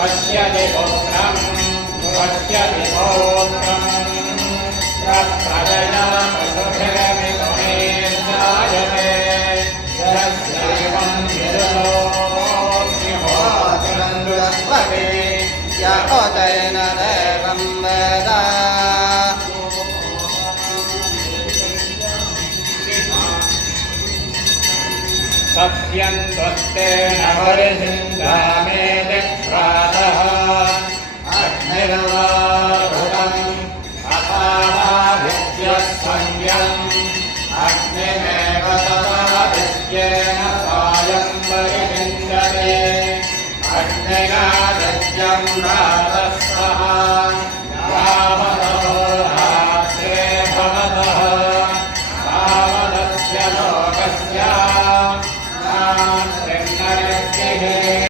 पश्यति पुत्रं पश्यति पौत्रं प्रजया पशुभिरमितमे जायते यस्यैवं विदुरोऽग्निहोत्रं बृहस्पति यहोतेन देवं वेद सत्यं त्वत्तेन परिसिन्धामे दिक्प्रातः अग्निर्वारुणम् अपामादित्यः संज्ञम् अग्निमेव तदादित्येन सायं परिविन्दते अग्निरादित्यं रातः सह रामः